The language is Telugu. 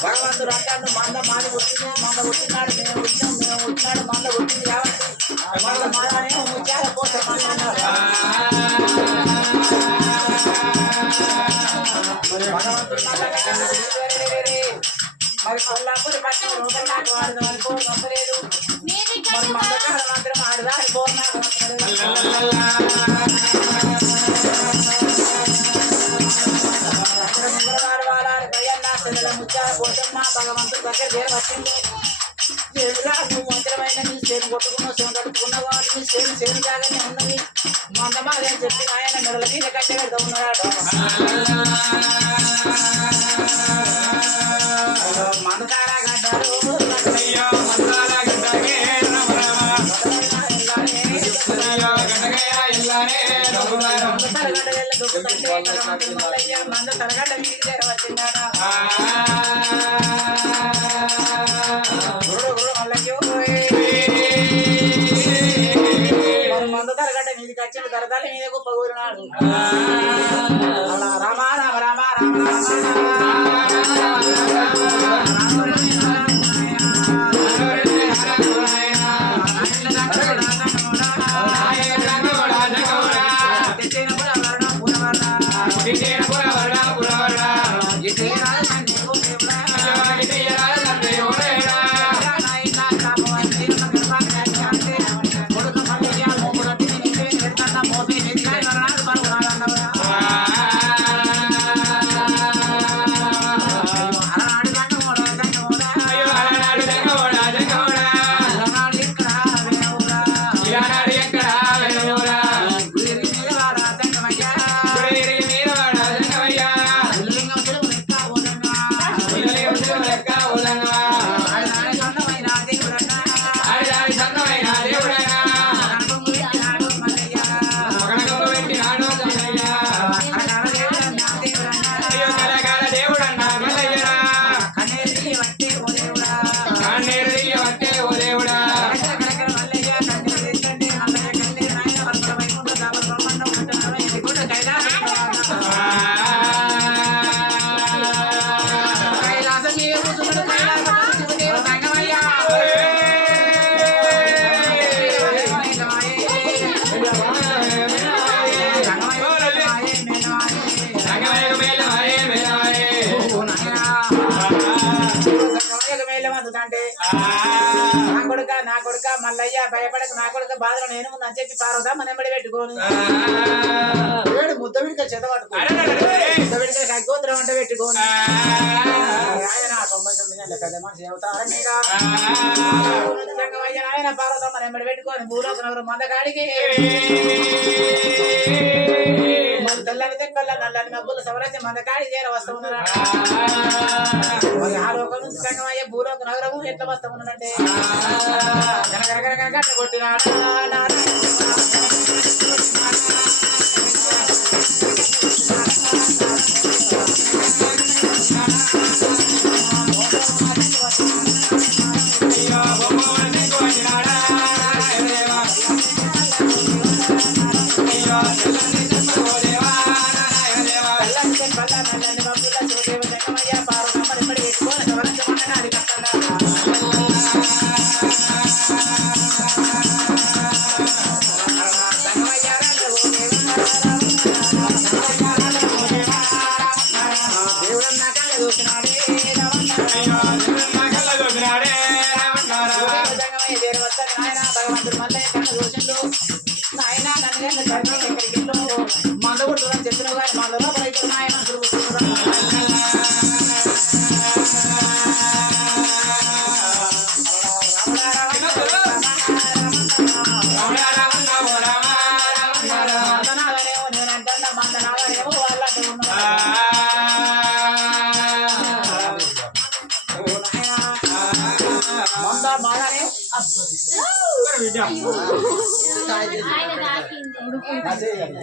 భగవంతుడు అంటాడు మంద మాది వచ్చింది మంద వచ్చినాడు మేము వచ్చినాం మేము వచ్చినాడు మంద వచ్చింది కాబట్టి మంద మాదనే ముత్యాల పోతే భగవంతుడు మరి కొల్లాపూరి పట్టిన రూపాయలు నాకు వాడదు అనుకో నమ్మలేదు మరి మందకాల మాత్రం ఆడదాని పోరు నాకు ముత్యాల పోసమ్మ భగవంతుడి దగ్గర పేరు వచ్చింది నువ్వు మంత్రమైన నీ సేను కొట్టుకున్నావు సేను కట్టుకున్నావు కాబట్టి నీ సేను జాగానే ఉన్నది మందమాది అని చెప్పి ఆయన మెడల మీద కట్టే పెడతా ఉన్నాడు మందకార గడ్డారు మంద తరగడ్డ వీడి వచ్చిందాడా మంద తరగడ్డ మీదికి వచ్చిన తరగల మీద గొప్ప కూరినాడు రామ రామ రామ నా కొడుక మల్లయ్య భయపడక నా కొడుక బాధలో నేను ముందు అని చెప్పి పార్వత మనబడి పెట్టుకోను ముద్ద విడిక చేత పట్టుకోద్ర వంట పెట్టుకోను ఆయన 99 పెద్ద మనిషి అవుతారని ఆయన పార్వత మనబడి పెట్టుకోని భూలోక నగరం మందగాడికి తెల్లని తెక్కల నల్లని మబ్బులు సవరించి మందగాడి చేర వస్తూ ఉన్నాడు ఆ లోకం నుంచి సంగమయ్య భూలోక నగరము ఎట్లా వస్తూ ఉన్నాడంటే గట్ట కొట్టినాడు మంద కొడుతుందని చెప్పిన కానీ మందలో ఇక్కడ మాయ మనుషులు కూర్చున్నారు ఆయన